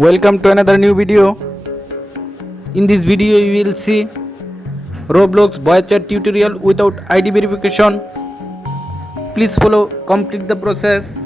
Welcome to another new video. In this video you will see Roblox voice chat tutorial without ID verification. Please follow, complete the process.